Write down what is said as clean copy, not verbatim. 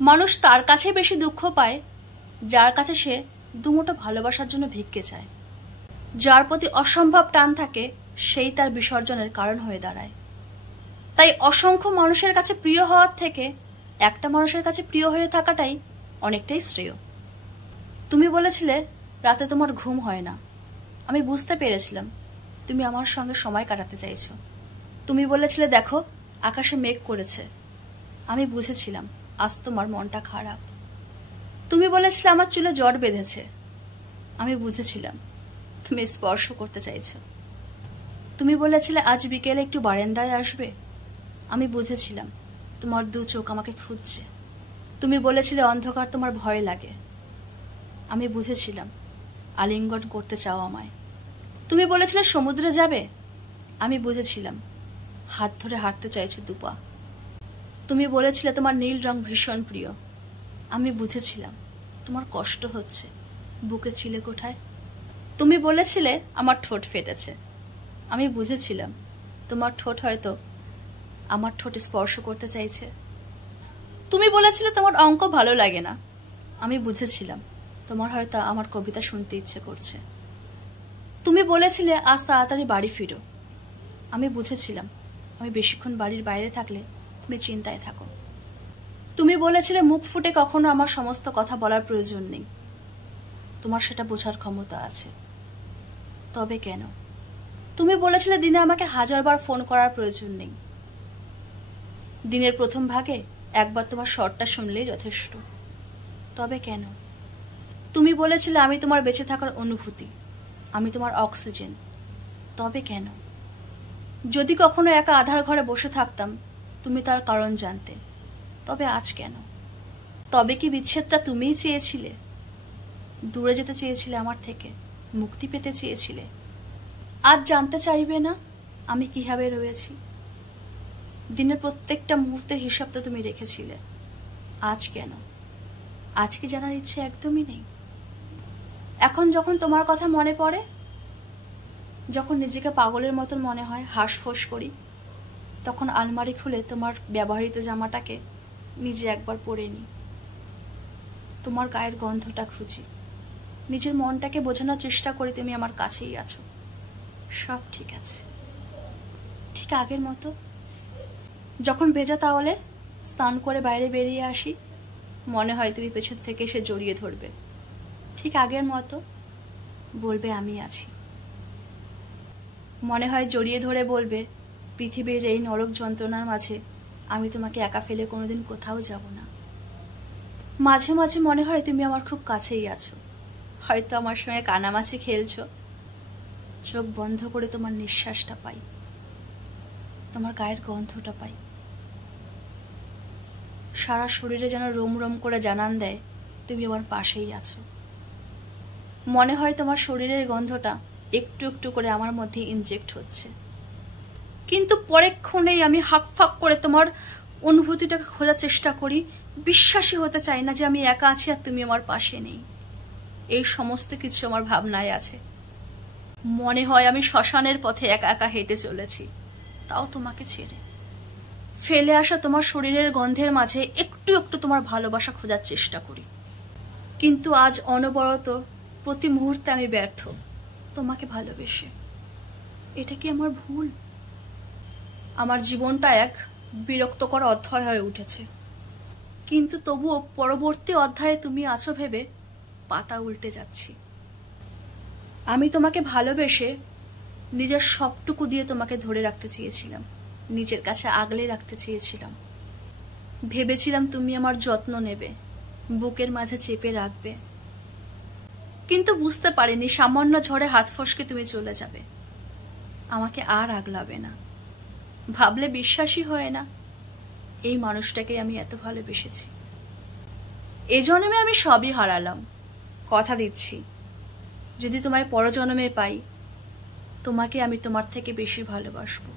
মানুষ তার কাছে বেশি দুঃখ পায় যার কাছে সে দুমুঠো ভালোবাসার জন্য ভিক্ষে চায়। যার প্রতি অসম্ভব টান থাকে সেই তার বিসর্জনের কারণ হয়ে দাঁড়ায়। তাই অসংখ্য মানুষের কাছে প্রিয় হওয়ার থেকে একটা মানুষের কাছে প্রিয় হয়ে থাকাটাই অনেকটাই শ্রেয়। তুমি বলেছিলে রাতে তোমার ঘুম হয় না। আমি বুঝতে পেরেছিলাম তুমি আমার সঙ্গে সময় কাটাতে চাইছো। তুমি বলেছিলে দেখো আকাশে মেঘ করেছে। আমি বুঝেছিলাম আজ তোমার মনটা খারাপ। তুমি বলেছিলে আমার চুলে জট বেঁধেছে। আমি বুঝেছিলাম তুমি স্পর্শ করতে চাইছো। তুমি বলেছিলে আজ বিকেলে একটু বারান্দায় আসবে। আমি বুঝেছিলাম তোমার দু চোখ আমাকে খুঁজছে। তুমি বলেছিলে অন্ধকার তোমার ভয় লাগে। আমি বুঝেছিলাম আলিঙ্গন করতে চাও আমায়। তুমি বলেছিলে সমুদ্রে যাবে। আমি বুঝেছিলাম হাত ধরে হাঁটতে চাইছো দুপা। তুমি বলেছিলে তোমার নীল রং ভীষণ প্রিয়। আমি বুঝেছিলাম তোমার কষ্ট হচ্ছে বুকে ছিলে কোঠায়। তুমি বলেছিলে আমার ঠোঁট ফেটেছে। আমি বুঝেছিলাম তোমার ঠোঁট হয়তো আমার ঠোঁটে স্পর্শ করতে চাইছে। তুমি বলেছিলে তোমার অঙ্ক ভালো লাগে না। আমি বুঝেছিলাম তোমার হয়তো আমার কবিতা শুনতে ইচ্ছে করছে। তুমি বলেছিলে আজ তাড়াতাড়ি বাড়ি ফিরো। আমি বুঝেছিলাম আমি বেশিক্ষণ বাড়ির বাইরে থাকলে তুমি চিন্তায় থাকো। তুমি বলেছিলে মুখ ফুটে কখনো আমার সমস্ত কথা বলার প্রয়োজন নেই। তোমার সেটা বোঝার ক্ষমতা আছে। তবে কেন? তুমি বলেছিলে দিনে আমাকে 1000 বার ফোন করার প্রয়োজন নেই। দিনের প্রথম ভাগে একবার তোমার স্বরটা শুনলেই যথেষ্ট। তবে কেন? তুমি বলেছিলে আমি তোমার বেঁচে থাকার অনুভূতি, আমি তোমার অক্সিজেন। তবে কেন? যদি কখনো একা আধার ঘরে বসে থাকতাম তুমি তার কারণ জানতে। তবে আজ কেন? তবে কি বিচ্ছেদটা তুমিই চেয়েছিলে? দূরে যেতে চেয়েছিলে আমার থেকে, মুক্তি পেতে চেয়েছিলে। আজ জানতে চাইবে না আমি কিভাবে রয়েছি? দিনের প্রত্যেকটা মুহূর্তের হিসাব তো তুমি রেখেছিলে। আজ কেন? আজ কি জানার ইচ্ছে একদমই নেই? এখন যখন তোমার কথা মনে পড়ে, যখন নিজেকে পাগলের মতন মনে হয়, হাঁসফোঁস করি, তখন আলমারি খুলে তোমার ব্যবহৃত জামাটাকে নিজে একবার পরে নিই। তোমার গায়ের গন্ধটা খুঁজি, নিজের মনটাকে বোঝানোর চেষ্টা করি তুমি আমার কাছেই আছো, সব ঠিক আছে। ঠিক আগের মতো যখন ভেজা তাওয়ালে স্নান করে বাইরে বেরিয়ে আসি, মনে হয় তুমি পেছন থেকে এসে জড়িয়ে ধরবে। ঠিক আগের মতো বলবে আমি আছি। মনে হয় জড়িয়ে ধরে বলবে পৃথিবীর এই নরক যন্ত্রণার মাঝে আমি তোমাকে একা ফেলে কোনোদিন কোথাও যাব না। মাঝে মাঝে মনে হয় তুমি আমার খুব কাছেই আছো, হয়তো আমার সঙ্গে কানামাছি খেলছো। চোখ বন্ধ করে তোমার নিঃশ্বাসটা পাই, তোমার গায়ের গন্ধটা পাই। সারা শরীরে যেন রোম রোম করে জানান দেয় তুমি আমার পাশেই আছো। মনে হয় তোমার শরীরের গন্ধটা একটু একটু করে আমার মধ্যে ইনজেক্ট হচ্ছে, কিন্তু পরেক্ষণেই আমি হাক ফাক করে তোমার অনুভূতিটাকে খোঁজার চেষ্টা করি। বিশ্বাসই হতে চাই না যে আমি একা আছি আর তুমি আমার পাশে নেই। এই সমস্ত কিছু আমার ভাবনায় আছে। মনে হয় আমি শ্মশানের পথে একা একা হেঁটে চলেছি, তাও তোমাকে ছেড়ে। ফেলে আসা তোমার শরীরের গন্ধের মাঝে একটু একটু তোমার ভালোবাসা খোঁজার চেষ্টা করি, কিন্তু আজ অনবরত প্রতি মুহূর্তে আমি ব্যর্থ তোমাকে ভালোবেসে। এটা কি আমার ভুল? আমার জীবনটা এক বিরক্তকর অধ্যায় হয়ে উঠেছে, কিন্তু তবুও পরবর্তী অধ্যায়ে তুমি আছো ভেবে পাতা উল্টে যাচ্ছি। আমি তোমাকে ভালোবেসে নিজের সবটুকু দিয়ে তোমাকে ধরে রাখতে চেয়েছিলাম, নিজের কাছে আগলে রাখতে চেয়েছিলাম। ভেবেছিলাম তুমি আমার যত্ন নেবে, বুকের মাঝে চেপে রাখবে, কিন্তু বুঝতে পারিনি সামান্য ঝড়ে হাত ফসকে তুমি চলে যাবে, আমাকে আর আগলাবে না। ভাবলে বিশ্বাসই হয় না এই মানুষটাকে আমি এত ভালোবেসেছি। এই জন্মে আমি সবই হারালাম, কথা দিচ্ছি যদি তোমায় পরজন্মে পাই তোমাকে আমি তোমার থেকে বেশি ভালোবাসবো।